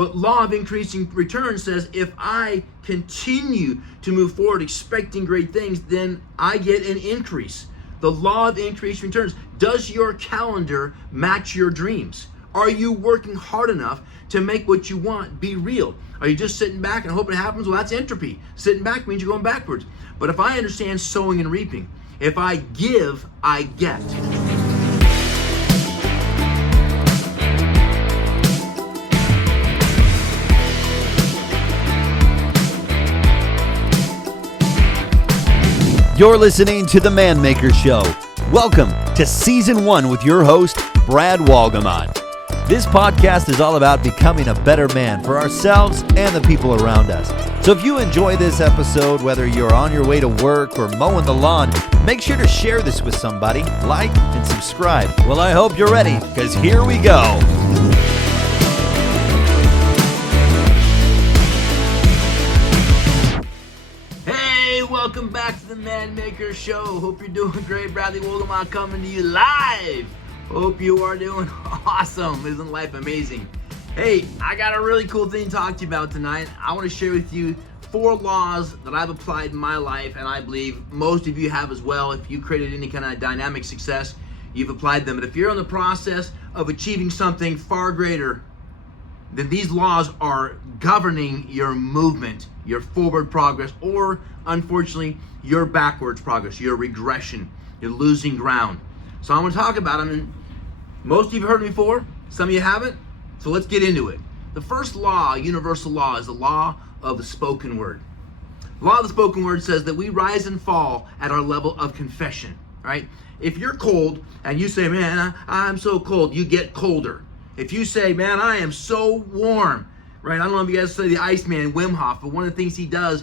But law of increasing returns says if I continue to move forward expecting great things, then I get an increase. The law of increasing returns. Does your calendar match your dreams? Are you working hard enough to make what you want be real? Are you just sitting back and hoping it happens? Well, that's entropy. Sitting back means you're going backwards. But if I understand sowing and reaping, if I give, I get. You're listening to The Man Maker Show. Welcome to Season 1 with your host, Brad Walgamon. This podcast is all about becoming a better man for ourselves and the people around us. So if you enjoy this episode, whether you're on your way to work or mowing the lawn, make sure to share this with somebody, like, and subscribe. Well, I hope you're ready, because here we go. Welcome back to the Man Maker Show. Hope you're doing great. Bradley Wolgamont coming to you live. Hope you are doing awesome. Isn't life amazing? Hey, I got a really cool thing to talk to you about tonight. I want to share with you 4 laws that I've applied in my life, and I believe most of you have as well. If you created any kind of dynamic success, you've applied them. But if you're in the process of achieving something far greater, then these laws are governing your movement, your forward progress, or unfortunately, your backwards progress, your regression, your losing ground. So I'm going to talk about them, and most of you have heard me before, some of you haven't, so let's get into it. The first law, universal law, is the law of the spoken word. The law of the spoken word says that we rise and fall at our level of confession, right? If you're cold and you say, man, I'm so cold, you get colder. If you say, man, I am so warm, right? I don't know if you guys say the Iceman, Wim Hof, but one of the things he does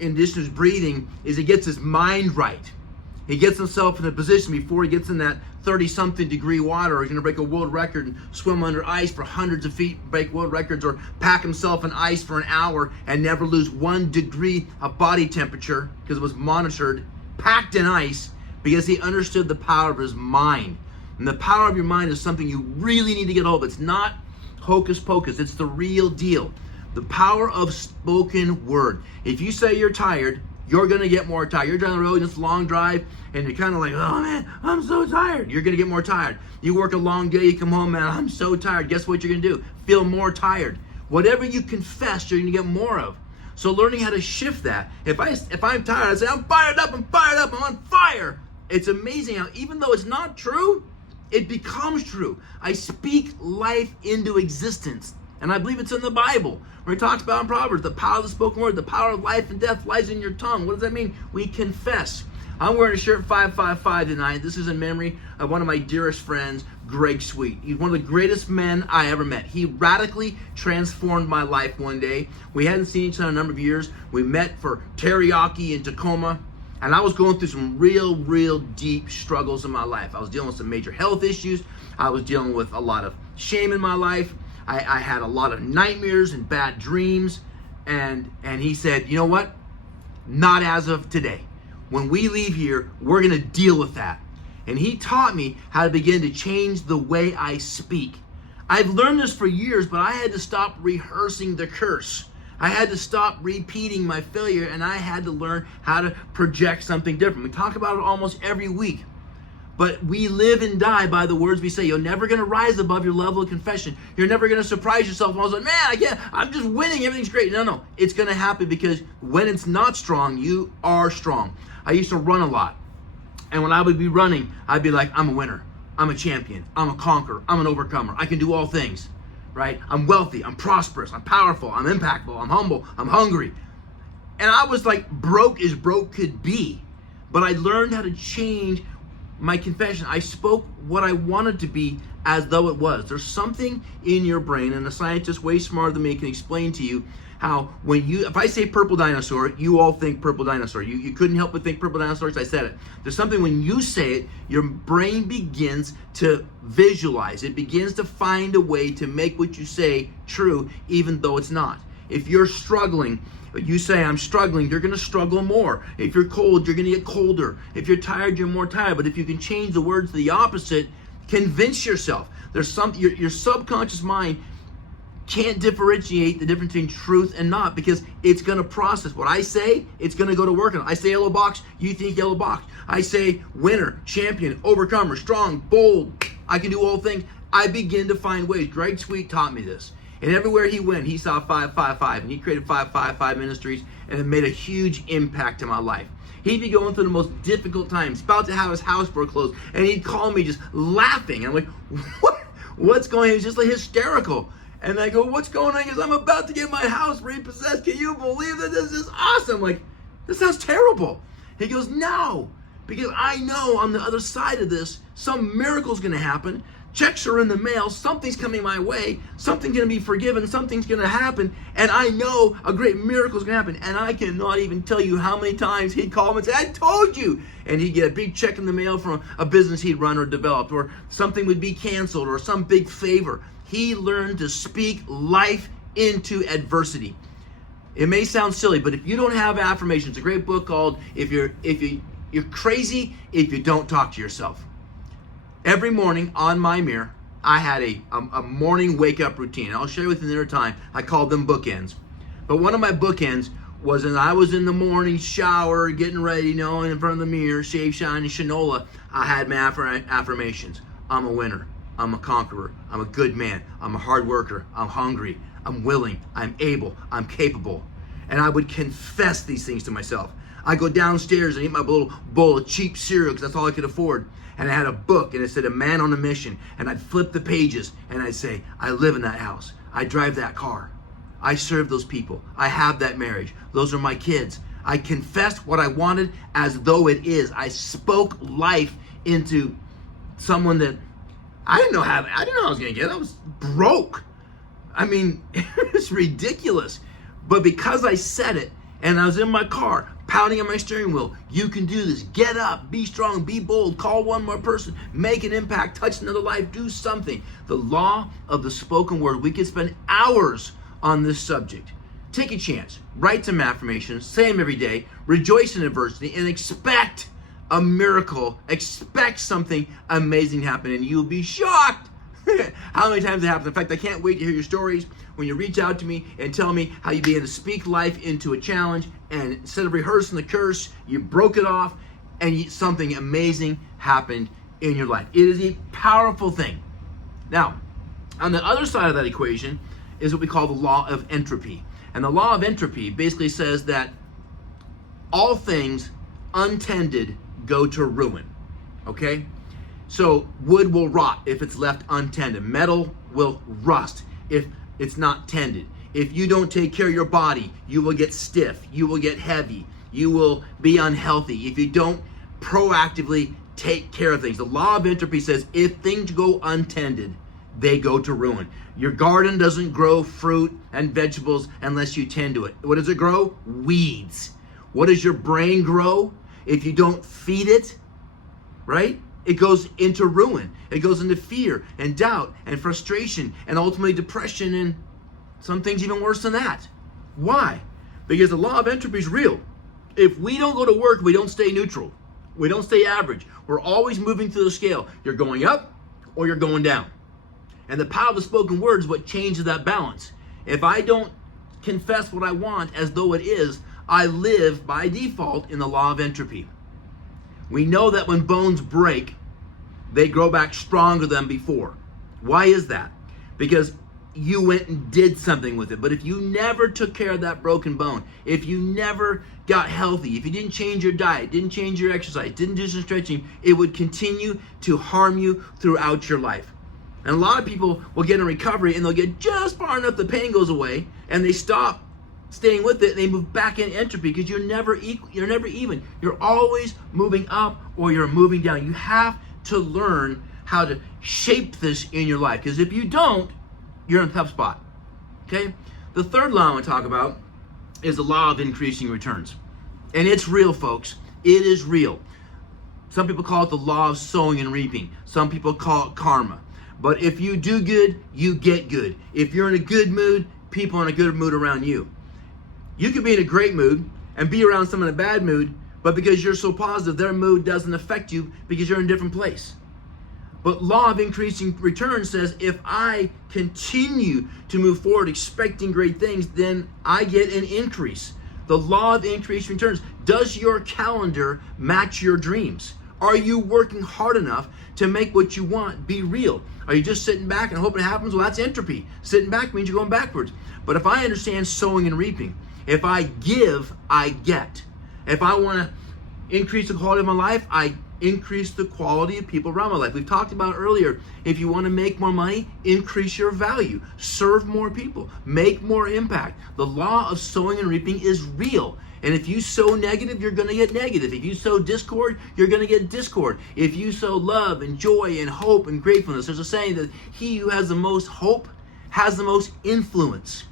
in addition to his breathing is he gets his mind right. He gets himself in a position before he gets in that 30-something degree water, or he's gonna break a world record and swim under ice for hundreds of feet, break world records, or pack himself in ice for an hour and never lose 1 degree of body temperature because it was monitored, packed in ice, because he understood the power of his mind. And the power of your mind is something you really need to get hold of. It's not hocus pocus, it's the real deal. The power of spoken word. If you say you're tired, you're gonna get more tired. You're driving the road, this long drive, and you're kind of like, oh man, I'm so tired. You're gonna get more tired. You work a long day, you come home, man, I'm so tired. Guess what you're gonna do? Feel more tired. Whatever you confess, you're gonna get more of. So learning how to shift that. If I'm tired, I say, I'm fired up, I'm on fire. It's amazing how, even though it's not true, it becomes true. I speak life into existence. And I believe it's in the Bible, where he talks about in Proverbs, the power of the spoken word, the power of life and death lies in your tongue. What does that mean? We confess. I'm wearing a shirt 555 tonight. This is in memory of one of my dearest friends, Greg Sweet. He's one of the greatest men I ever met. He radically transformed my life one day. We hadn't seen each other in a number of years. We met for teriyaki in Tacoma. And I was going through some real deep struggles in my life. I was dealing with some major health issues. I was dealing with a lot of shame in my life. I had a lot of nightmares and bad dreams. And he said, you know what? Not as of today. When we leave here, we're going to deal with that. And he taught me how to begin to change the way I speak. I've learned this for years, but I had to stop rehearsing the curse. I had to stop repeating my failure, and I had to learn how to project something different. We talk about it almost every week. But we live and die by the words we say. You're never going to rise above your level of confession. You're never going to surprise yourself. I was like, man, I'm just winning. Everything's great. No. It's going to happen because when it's not strong, you are strong. I used to run a lot. And when I would be running, I'd be like, I'm a winner. I'm a champion. I'm a conqueror. I'm an overcomer. I can do all things, right? I'm wealthy. I'm prosperous. I'm powerful. I'm impactful. I'm humble. I'm hungry. And I was like broke as broke could be. But I learned how to change my confession. I spoke what I wanted to be as though it was. There's something in your brain, and a scientist way smarter than me can explain to you how if I say purple dinosaur, you all think purple dinosaur. You couldn't help but think purple dinosaur because I said it. There's something when you say it, your brain begins to visualize. It begins to find a way to make what you say true, even though it's not. If you're struggling, you say, I'm struggling, you're going to struggle more. If you're cold, you're going to get colder. If you're tired, you're more tired. But if you can change the words to the opposite, convince yourself. There's your subconscious mind can't differentiate the difference between truth and not, because it's going to process what I say. It's going to go to work on it. I say yellow box, you think yellow box. I say winner, champion, overcomer, strong, bold, I can do all things. I begin to find ways. Greg Sweet taught me this. And everywhere he went, he saw 555, and he created 555 Ministries, and it made a huge impact in my life. He'd be going through the most difficult times, about to have his house foreclosed, and he'd call me just laughing. I'm like, what's going on? He was just like hysterical. And I go, what's going on? He goes, I'm about to get my house repossessed. Can you believe that? This is awesome. Like, this sounds terrible. He goes, no, because I know on the other side of this, some miracle's going to happen. Checks are in the mail, something's coming my way, something's going to be forgiven, something's going to happen, and I know a great miracle's going to happen. And I cannot even tell you how many times he'd call me and say, I told you. And he'd get a big check in the mail from a business he'd run or developed, or something would be canceled, or some big favor. He learned to speak life into adversity. It may sound silly, but if you don't have affirmations, a great book called You're Crazy If You Don't Talk to Yourself. Every morning on my mirror, I had a morning wake-up routine. I'll share with you another time. I called them bookends. But one of my bookends was when I was in the morning shower, getting ready, in front of the mirror, shave, shine, and shinola, I had my affirmations. I'm a winner. I'm a conqueror. I'm a good man. I'm a hard worker. I'm hungry. I'm willing. I'm able. I'm capable. And I would confess these things to myself. I go downstairs and eat my little bowl of cheap cereal because that's all I could afford. And I had a book and it said A Man on a Mission. And I'd flip the pages and I'd say, I live in that house. I drive that car. I serve those people. I have that marriage. Those are my kids. I confessed what I wanted as though it is. I spoke life into someone that I didn't know how I was going to get. I was broke. I mean, it's ridiculous. But because I said it and I was in my car, pounding on my steering wheel, you can do this. Get up, be strong, be bold, call one more person, make an impact, touch another life, do something. The law of the spoken word. We could spend hours on this subject. Take a chance. Write some affirmations, say them every day, rejoice in adversity, and expect a miracle. Expect something amazing to happen, and you'll be shocked how many times it happens. In fact, I can't wait to hear your stories when you reach out to me and tell me how you began to speak life into a challenge, and instead of rehearsing the curse, you broke it off, and something amazing happened in your life. It is a powerful thing. Now, on the other side of that equation is what we call the law of entropy. And the law of entropy basically says that all things untended go to ruin, okay? So wood will rot if it's left untended. Metal will rust if it's not tended. If you don't take care of your body, you will get stiff, you will get heavy, you will be unhealthy if you don't proactively take care of things. The law of entropy says if things go untended, they go to ruin. Your garden doesn't grow fruit and vegetables unless you tend to it. What does it grow? Weeds. What does your brain grow if you don't feed it? Right? It goes into ruin. It goes into fear and doubt and frustration and ultimately depression and some things even worse than that. Why? Because the law of entropy is real. If we don't go to work, we don't stay neutral. We don't stay average. We're always moving through the scale. You're going up or you're going down. And the power of the spoken word is what changes that balance. If I don't confess what I want as though it is, I live by default in the law of entropy. We know that when bones break, they grow back stronger than before. Why is that? Because you went and did something with it. But if you never took care of that broken bone, if you never got healthy, if you didn't change your diet, didn't change your exercise, didn't do some stretching, it would continue to harm you throughout your life. And a lot of people will get in recovery and they'll get just far enough the pain goes away and they stop staying with it and they move back in entropy because you're never equal, you're never even. You're always moving up or you're moving down. You have to learn how to shape this in your life, because if you don't, you're in a tough spot. Okay? The third law I want to talk about is the law of increasing returns. And it's real, folks. It is real. Some people call it the law of sowing and reaping. Some people call it karma. But if you do good, you get good. If you're in a good mood, people are in a good mood around you. You could be in a great mood and be around someone in a bad mood, but because you're so positive, their mood doesn't affect you because you're in a different place. But law of increasing returns says if I continue to move forward expecting great things, then I get an increase. The law of increasing returns. Does your calendar match your dreams? Are you working hard enough to make what you want be real? Are you just sitting back and hoping it happens? Well, that's entropy. Sitting back means you're going backwards. But if I understand sowing and reaping, if I give, I get. If I want to increase the quality of my life, I increase the quality of people around my life. We've talked about earlier, if you want to make more money, increase your value, serve more people, make more impact. The law of sowing and reaping is real. And if you sow negative, you're going to get negative. If you sow discord, you're going to get discord. If you sow love and joy and hope and gratefulness, there's a saying that he who has the most hope has the most influence.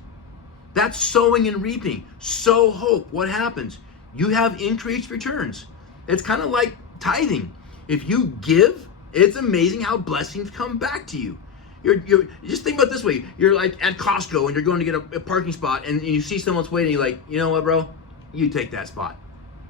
That's sowing and reaping. Sow hope. What happens? You have increased returns. It's kind of like tithing. If you give, it's amazing how blessings come back to you. You're just think about it this way. You're like at Costco and you're going to get a parking spot and you see someone's waiting. You're like, you know what, bro? You take that spot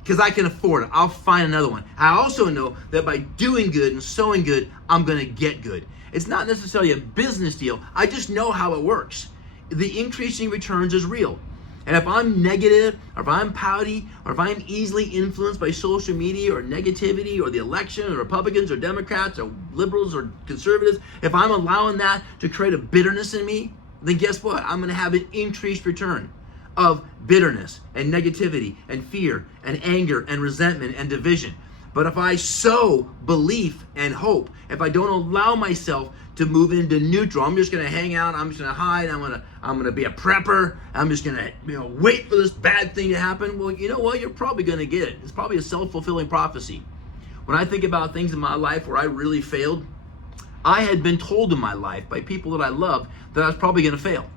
because I can afford it. I'll find another one. I also know that by doing good and sowing good, I'm going to get good. It's not necessarily a business deal. I just know how it works. The increasing returns is real. And if I'm negative, or if I'm pouty, or if I'm easily influenced by social media or negativity or the election or Republicans or Democrats or liberals or conservatives, if I'm allowing that to create a bitterness in me, then guess what? I'm going to have an increased return of bitterness and negativity and fear and anger and resentment and division. But if I sow belief and hope, if I don't allow myself to move into neutral, I'm just going to hang out, I'm just going to hide, I'm going to be a prepper, I'm just going to wait for this bad thing to happen. Well, you know what? You're probably going to get it. It's probably a self-fulfilling prophecy. When I think about things in my life where I really failed, I had been told in my life by people that I loved that I was probably going to fail.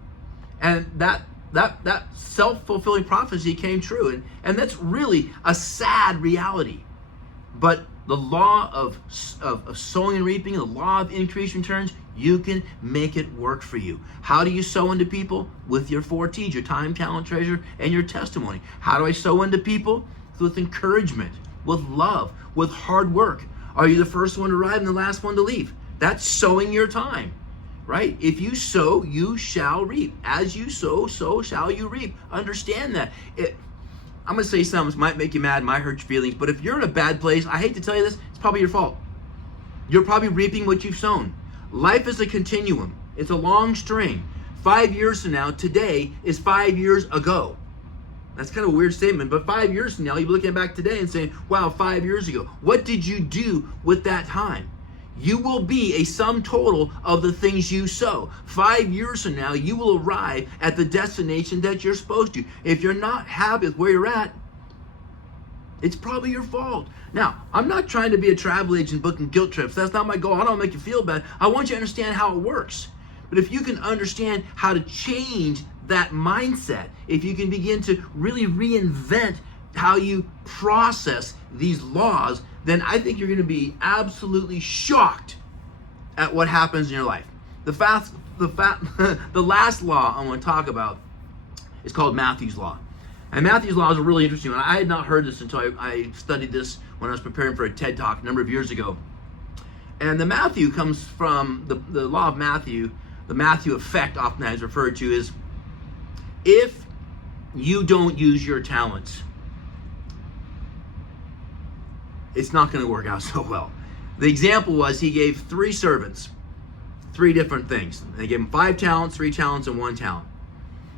And that self-fulfilling prophecy came true. And that's really a sad reality. But the law of sowing and reaping, the law of increased returns, you can make it work for you. How do you sow into people? With your 4 T's, your time, talent, treasure, and your testimony. How do I sow into people? With encouragement, with love, with hard work. Are you the first one to arrive and the last one to leave? That's sowing your time, right? If you sow, you shall reap. As you sow, so shall you reap. Understand that. I'm going to say something that might make you mad, might hurt your feelings, but if you're in a bad place, I hate to tell you this, it's probably your fault. You're probably reaping what you've sown. Life is a continuum. It's a long string. 5 years from now, today is 5 years ago. That's kind of a weird statement, but 5 years from now, you'll be looking back today and saying, wow, 5 years ago. What did you do with that time? You will be a sum total of the things you sow. 5 years from now, you will arrive at the destination that you're supposed to. If you're not happy with where you're at, it's probably your fault. Now, I'm not trying to be a travel agent booking guilt trips. That's not my goal. I don't make you feel bad. I want you to understand how it works. But if you can understand how to change that mindset, if you can begin to really reinvent how you process these laws, then I think you're going to be absolutely shocked at what happens in your life. The last law I want to talk about is called Matthew's Law. And Matthew's Law is a really interesting one. I had not heard this until I studied this when I was preparing for a TED Talk a number of years ago. And the Matthew comes from the law of Matthew. The Matthew effect, oftentimes referred to, is if you don't use your talents, it's not going to work out so well. The example was he gave 3 servants 3 different things. They gave him 5 talents, 3 talents, and 1 talent.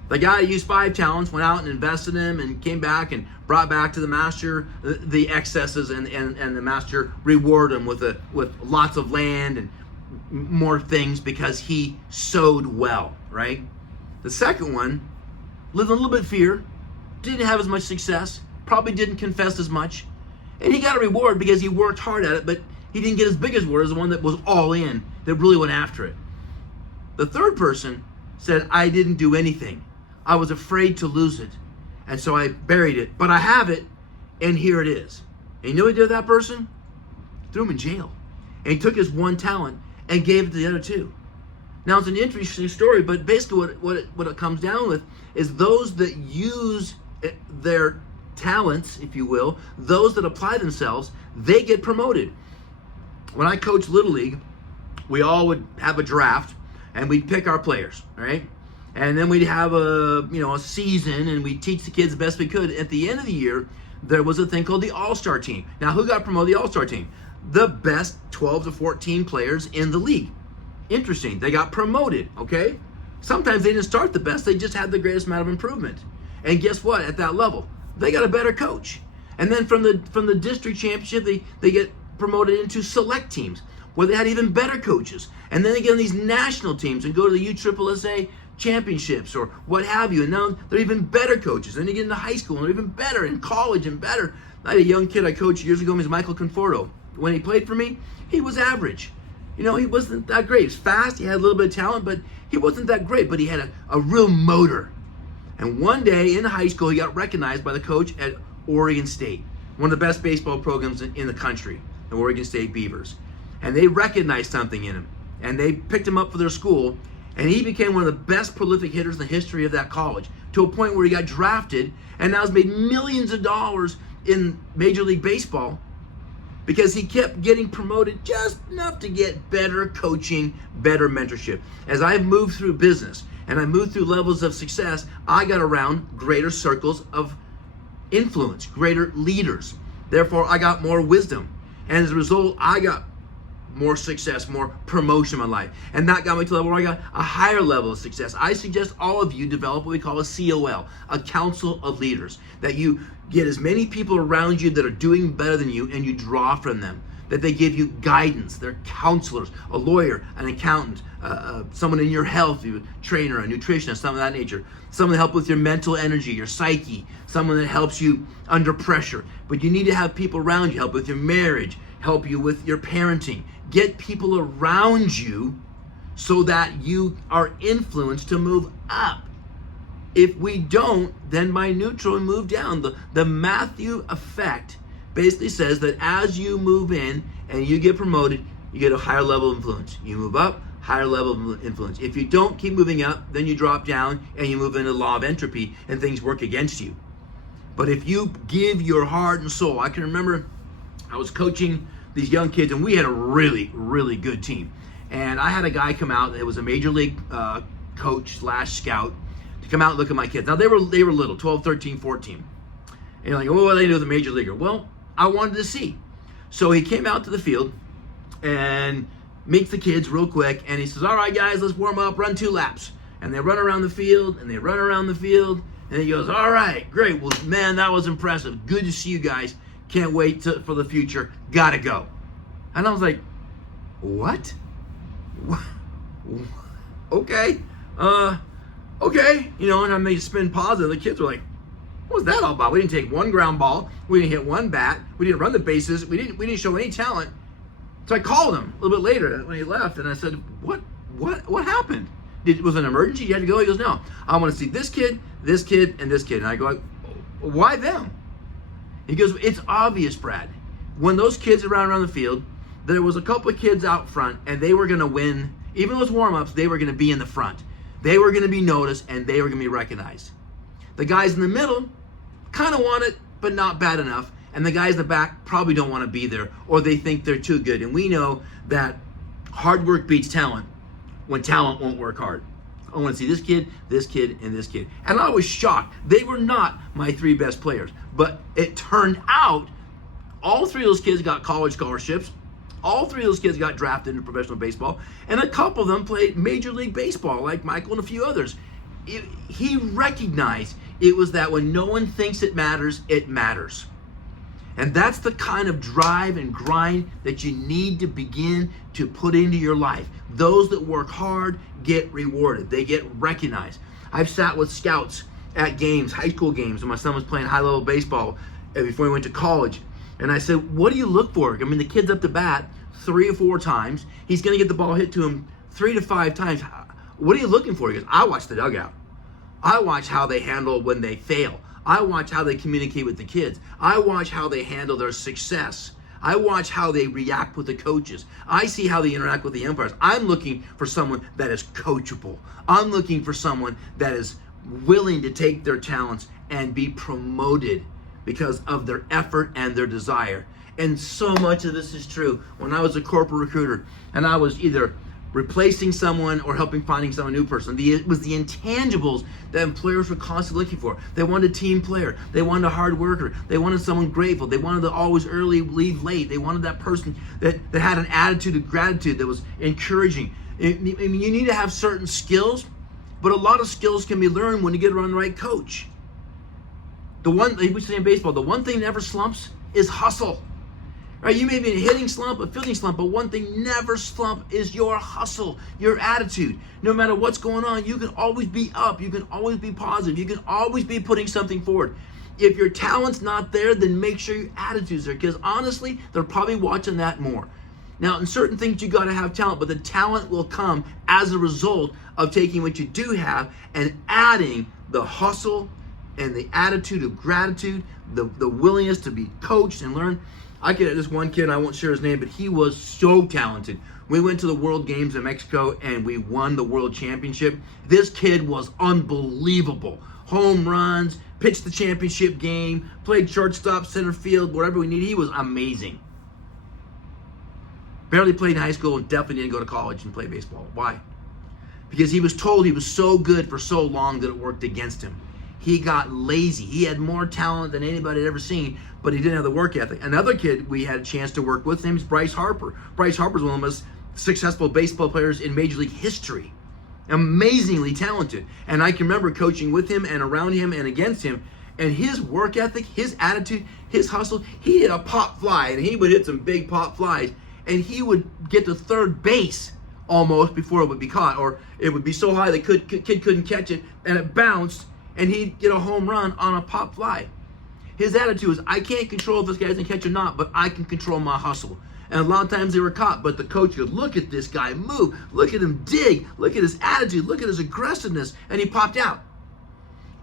The guy who used 5 talents went out and invested in them and came back and brought back to the master the excesses, and the master rewarded him with lots of land and more things because he sowed well, right? The second one lived a little bit of fear, didn't have as much success, probably didn't confess as much. And he got a reward because he worked hard at it, but he didn't get as big as reward as the one that was all in, that really went after it. The third person said, I didn't do anything. I was afraid to lose it, and so I buried it. But I have it, and here it is. And you know what he did with that person? Threw him in jail. And he took his 1 talent and gave it to the other 2. Now, it's an interesting story, but basically what it comes down with is those that use their talents, if you will, those that apply themselves, they get promoted. When I coached Little League, we all would have a draft, and we'd pick our players, right? And then we'd have a season, and we'd teach the kids the best we could. At the end of the year, there was a thing called the All-Star team. Now, who got promoted to the All-Star team? The best 12 to 14 players in the league. Interesting. They got promoted, okay? Sometimes they didn't start the best. They just had the greatest amount of improvement. And guess what? At that level, they got a better coach. And then from the district championship, they get promoted into select teams where they had even better coaches. And then they get on these national teams and go to the USSSA championships or what have you. And now they're even better coaches. Then you get into high school and they're even better, in college and better. I had a young kid I coached years ago, his name was Michael Conforto. When he played for me, he was average. He wasn't that great. He was fast, he had a little bit of talent, but he wasn't that great, but he had a real motor. And one day in high school, he got recognized by the coach at Oregon State, one of the best baseball programs in the country, the Oregon State Beavers. And they recognized something in him, and they picked him up for their school, and he became one of the best prolific hitters in the history of that college, to a point where he got drafted and now has made millions of dollars in Major League Baseball because he kept getting promoted just enough to get better coaching, better mentorship. As I've moved through business and I moved through levels of success, I got around greater circles of influence, greater leaders. Therefore, I got more wisdom. And as a result, I got more success, more promotion in my life. And that got me to a level where I got a higher level of success. I suggest all of you develop what we call a COL, a council of leaders, that you get as many people around you that are doing better than you and you draw from them, that they give you guidance. They're counselors, a lawyer, an accountant, someone in your health, a trainer, a nutritionist, something of that nature, someone to help with your mental energy, your psyche, someone that helps you under pressure. But you need to have people around you, help with your marriage, help you with your parenting. Get people around you so that you are influenced to move up. If we don't, then by neutral, we move down. The Matthew effect basically says that as you move in and you get promoted, you get a higher level of influence. You move up, higher level of influence. If you don't keep moving up, then you drop down and you move into the law of entropy and things work against you. But if you give your heart and soul, I can remember I was coaching these young kids, and we had a really, really good team. And I had a guy come out that was a major league coach / scout to come out and look at my kids. Now, they were little, 12, 13, 14. And you're like, well, what do they do with a major leaguer? Well, I wanted to see. So he came out to the field and meets the kids real quick, and he says, all right, guys, let's warm up, run 2 laps. And they run around the field, and they run around the field, and he goes, all right, great. Well, man, that was impressive. Good to see you guys. Can't wait for the future. Gotta go. And I was like, what? Okay. Okay. And I made a spin positive. The kids were like, what was that all about? We didn't take one ground ball. We didn't hit one bat. We didn't run the bases. We didn't show any talent. So I called him a little bit later when he left, and I said, what happened? Was it an emergency? You had to go? He goes, no. I want to see this kid, and this kid. And I go, why them? He goes, it's obvious, Brad. When those kids ran around the field, there was a couple of kids out front, and they were going to win. Even those warm-ups, they were going to be in the front. They were going to be noticed, and they were going to be recognized. The guys in the middle kind of want it, but not bad enough. And the guys in the back probably don't want to be there, or they think they're too good. And we know that hard work beats talent when talent won't work hard. I want to see this kid, and this kid. And I was shocked. They were not my 3 best players. But it turned out all 3 of those kids got college scholarships. All 3 of those kids got drafted into professional baseball. And a couple of them played Major League Baseball, like Michael and a few others. He recognized it was that when no one thinks it matters, it matters. And that's the kind of drive and grind that you need to begin to put into your life. Those that work hard get rewarded. They get recognized. I've sat with scouts at games, high school games, when my son was playing high-level baseball before he went to college. And I said, what do you look for? I mean, the kid's up to bat 3 or 4 times. He's going to get the ball hit to him 3 to 5 times. What are you looking for? He goes, I watch the dugout. I watch how they handle when they fail. I watch how they communicate with the kids. I watch how they handle their success. I watch how they react with the coaches. I see how they interact with the umpires. I'm looking for someone that is coachable. I'm looking for someone that is willing to take their talents and be promoted because of their effort and their desire. And so much of this is true. When I was a corporate recruiter and I was either replacing someone or helping finding some new person, it was the intangibles that employers were constantly looking for. They wanted a team player. They wanted a hard worker. They wanted someone grateful. They wanted to always early, leave late. They wanted that person that had an attitude of gratitude, that was encouraging. I mean, you need to have certain skills, but a lot of skills can be learned when you get around the right coach. We say in baseball, the one thing never slumps is hustle. Right? You may be in a hitting slump, a fielding slump, but one thing never slump is your hustle, your attitude. No matter what's going on, you can always be up. You can always be positive. You can always be putting something forward. If your talent's not there, then make sure your attitude's there, because honestly, they're probably watching that more. Now, in certain things, you got to have talent, but the talent will come as a result of taking what you do have and adding the hustle and the attitude of gratitude, the willingness to be coached and learn. I get this one kid, I won't share his name, but he was so talented. We went to the World Games in Mexico and we won the World Championship. This kid was unbelievable. Home runs, pitched the championship game, played shortstop, center field, whatever we needed. He was amazing. Barely played in high school and definitely didn't go to college and play baseball. Why? Because he was told he was so good for so long that it worked against him. He got lazy. He had more talent than anybody had ever seen, but he didn't have the work ethic. Another kid we had a chance to work with, his name is Bryce Harper. Bryce Harper is one of the most successful baseball players in Major League history. Amazingly talented. And I can remember coaching with him and around him and against him. And his work ethic, his attitude, his hustle, he hit a pop fly, and he would hit some big pop flies, and he would get to third base almost before it would be caught, or it would be so high the kid couldn't catch it, and it bounced, and he'd get a home run on a pop fly. His attitude was, I can't control if this guy's gonna catch or not, but I can control my hustle. And a lot of times they were caught, but the coach would look at this guy move, look at him dig, look at his attitude, look at his aggressiveness, and he popped out.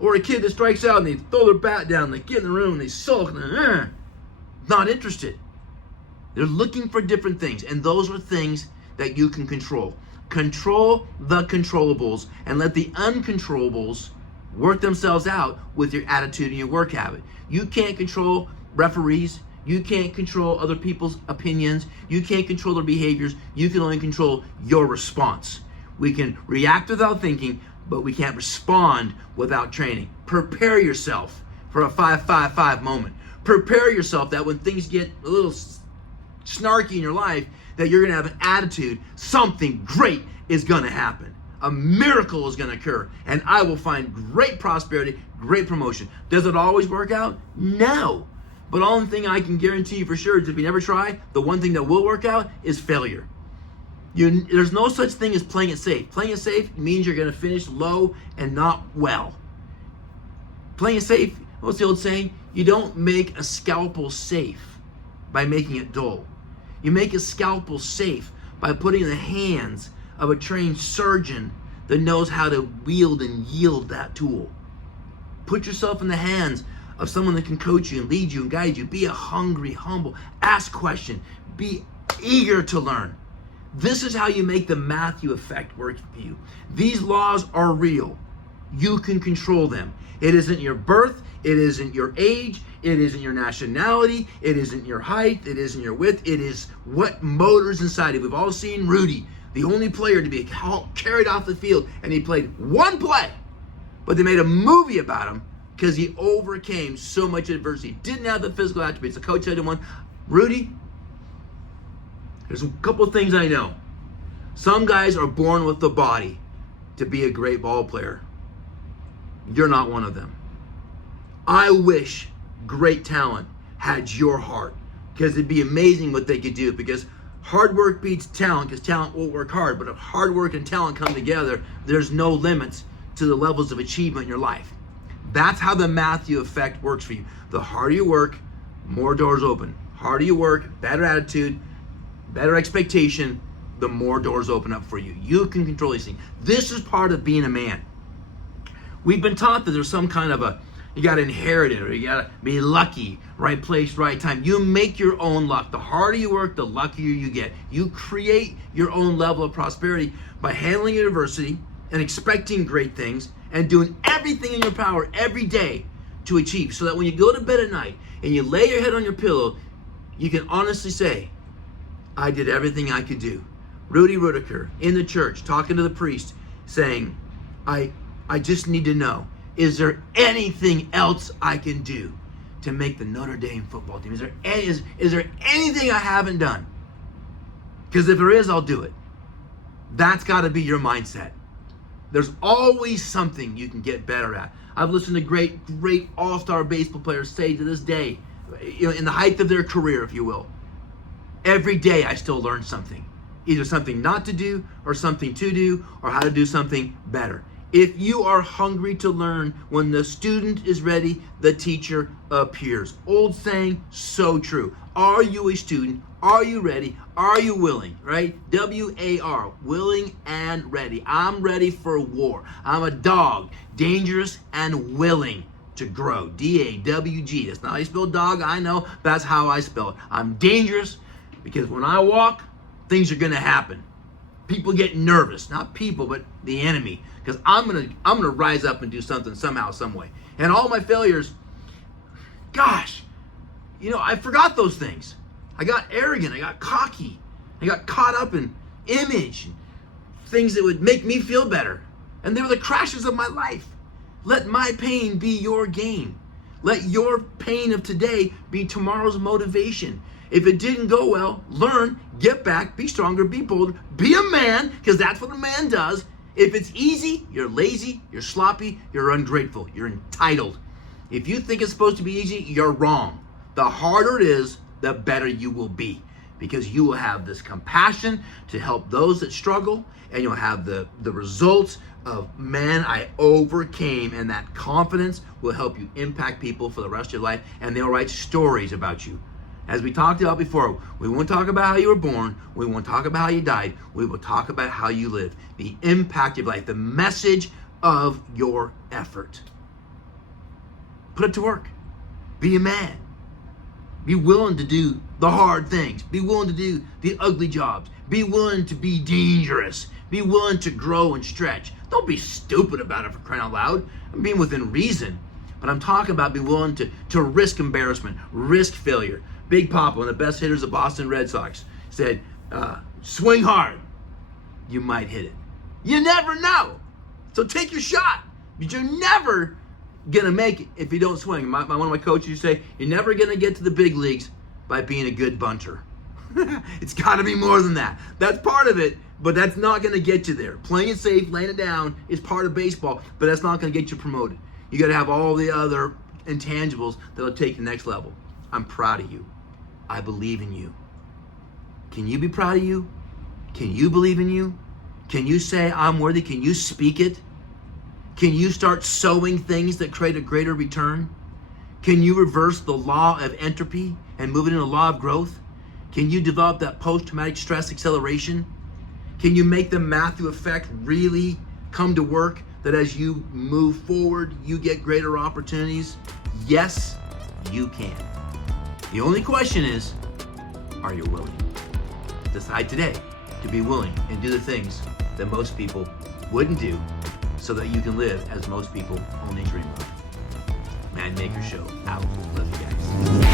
Or a kid that strikes out and they throw their bat down, they get in the room and they sulk, and they're not interested. They're looking for different things, and those are things that you can control. Control the controllables and let the uncontrollables work themselves out with your attitude and your work habit. You can't control referees. You can't control other people's opinions. You can't control their behaviors. You can only control your response. We can react without thinking, but we can't respond without training. Prepare yourself for a 5-5-5 moment. Prepare yourself that when things get a little snarky in your life, that you're going to have an attitude, something great is going to happen. A miracle is going to occur, and I will find great prosperity, great promotion. Does it always work out? No. But only thing I can guarantee you for sure is if you never try, the one thing that will work out is failure. There's no such thing as playing it safe. Playing it safe means you're going to finish low and not well. Playing it safe, what's the old saying? You don't make a scalpel safe by making it dull. You make a scalpel safe by putting it in the hands of a trained surgeon that knows how to wield and yield that tool. Put yourself in the hands of someone that can coach you and lead you and guide you. Be a hungry, humble, ask questions, be eager to learn. This is how you make the Matthew effect work for you. These laws are real. You can control them. It isn't your birth, it isn't your age, it isn't your nationality, it isn't your height, it isn't your width, it is what motors inside you. We've all seen Rudy, the only player to be carried off the field, and he played one play, but they made a movie about him because he overcame so much adversity. Didn't have the physical attributes. The coach said to him, Rudy, there's a couple of things I know. Some guys are born with the body to be a great ball player. You're not one of them. I wish great talent had your heart, because it'd be amazing what they could do, because hard work beats talent, because talent won't work hard. But if hard work and talent come together, there's no limits to the levels of achievement in your life. That's how the Matthew effect works for you. The harder you work, more doors open. Harder you work, better attitude, better expectation, the more doors open up for you. You can control these things. This is part of being a man. We've been taught that there's some kind of you got to inherit it, or you got to be lucky, right place, right time. You make your own luck. The harder you work, the luckier you get. You create your own level of prosperity by handling your adversity and expecting great things and doing everything in your power every day to achieve, so that when you go to bed at night and you lay your head on your pillow, you can honestly say, I did everything I could do. Rudy Rudiker in the church talking to the priest saying, I just need to know, is there anything else I can do to make the Notre Dame football team? Is there anything I haven't done? Because if there is, I'll do it. That's got to be your mindset. There's always something you can get better at. I've listened to great all-star baseball players say to this day, in the height of their career, if you will, every day I still learn something. Either something not to do or something to do or how to do something better. If you are hungry to learn, when the student is ready, the teacher appears. Old saying, so true. Are you a student? Are you ready? Are you willing? Right? W-A-R, willing and ready. I'm ready for war. I'm a dog, dangerous and willing to grow. D-A-W-G. That's not how you spell dog, I know. That's how I spell it. I'm dangerous because when I walk, things are going to happen. People get nervous. Not people, but the enemy. Because I'm gonna rise up and do something somehow, some way. And all my failures, gosh, I forgot those things. I got arrogant. I got cocky. I got caught up in image, things that would make me feel better. And they were the crashes of my life. Let my pain be your gain. Let your pain of today be tomorrow's motivation. If it didn't go well, learn, get back, be stronger, be bolder, be a man, because that's what a man does. If it's easy, you're lazy, you're sloppy, you're ungrateful, you're entitled. If you think it's supposed to be easy, you're wrong. The harder it is, the better you will be, because you will have this compassion to help those that struggle, and you'll have the results of, man, I overcame, and that confidence will help you impact people for the rest of your life, and they'll write stories about you. As we talked about before, we won't talk about how you were born. We won't talk about how you died. We will talk about how you live, the impact of life, the message of your effort. Put it to work. Be a man. Be willing to do the hard things. Be willing to do the ugly jobs. Be willing to be dangerous. Be willing to grow and stretch. Don't be stupid about it, for crying out loud. I'm being within reason. But I'm talking about be willing to risk embarrassment, risk failure. Big Papa, one of the best hitters of Boston Red Sox, said, swing hard. You might hit it. You never know. So take your shot. But you're never going to make it if you don't swing. One of my coaches used to say, you're never going to get to the big leagues by being a good bunter. It's got to be more than that. That's part of it, but that's not going to get you there. Playing it safe, laying it down is part of baseball, but that's not going to get you promoted. You got to have all the other intangibles that'll take you to the next level. I'm proud of you. I believe in you. Can you be proud of you? Can you believe in you? Can you say I'm worthy? Can you speak it? Can you start sowing things that create a greater return? Can you reverse the law of entropy and move it into the law of growth? Can you develop that post-traumatic stress acceleration? Can you make the Matthew effect really come to work, that as you move forward, you get greater opportunities? Yes, you can. The only question is, are you willing? Decide today to be willing and do the things that most people wouldn't do, so that you can live as most people only dream of. Man Maker Show, out. Love you guys.